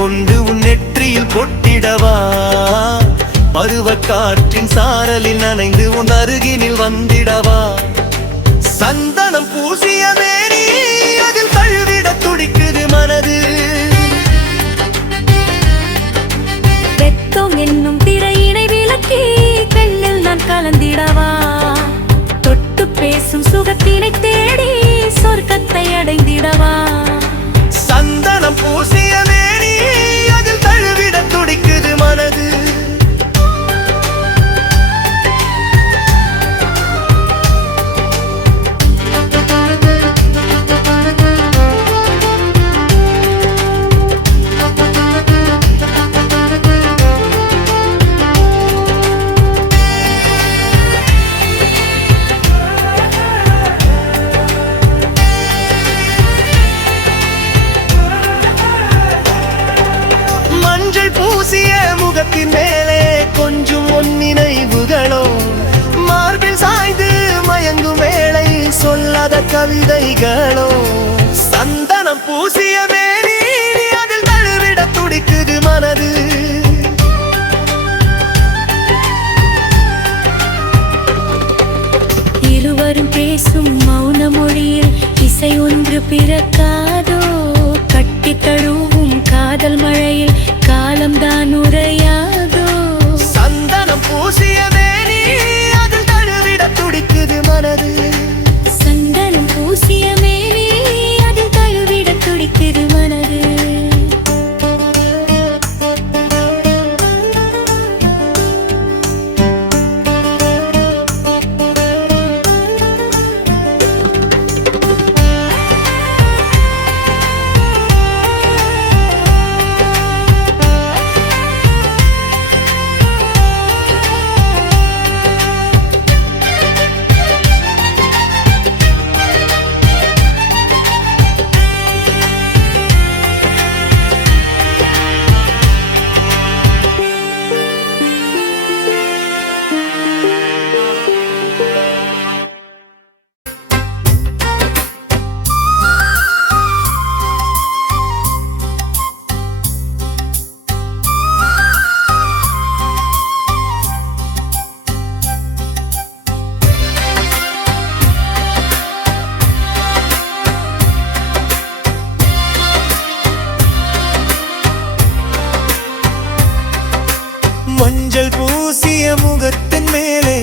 கொண்டு உன் நெற்றியில் பொட்டிடவா? பருவ காற்றின் சாரலில் நனைந்து உன் அருகினில் வந்திடவா? சந்தனம் பூசிய மேனி அதில் தழுவிட துடிக்குது மனது. வெட்கம் என்னும் திரையினை விலக்கி கண்ணில் நான் கலந்திடவா? தொட்டு பேசும் சுகத்தினை தேடி சொர்க்கத்தை அடைந்திடவா? சந்தனம் பூசிய மேனி அதில் தழுவிட துடிக்குது மனது. பூசிய முகத்தின் மேலே கொஞ்சம் உன் நினைவுகளோ, மார்பில் சாய்ந்து மயங்கும் வேளை சொல்லாத கவிதைகளோ. சந்தனம் பூசிய மேனி அதில் தழுவிட துடிக்குது மனது. இருவரும் பேசும் மௌன மொழியில் இசை ஒன்று பிறக்காதோ? கட்டி தழுவும் காதல் மழையில் காலம்தான் உரையாதோ? சந்தனம் பூசிய மேனி அதில் தழுவிட துடிக்குது மனது. சந்தனம் பூசிய மேனி அதில் தழுவிட துடிக்குது மனது. மஞ்சள் பூசிய முகத்தின் மேலே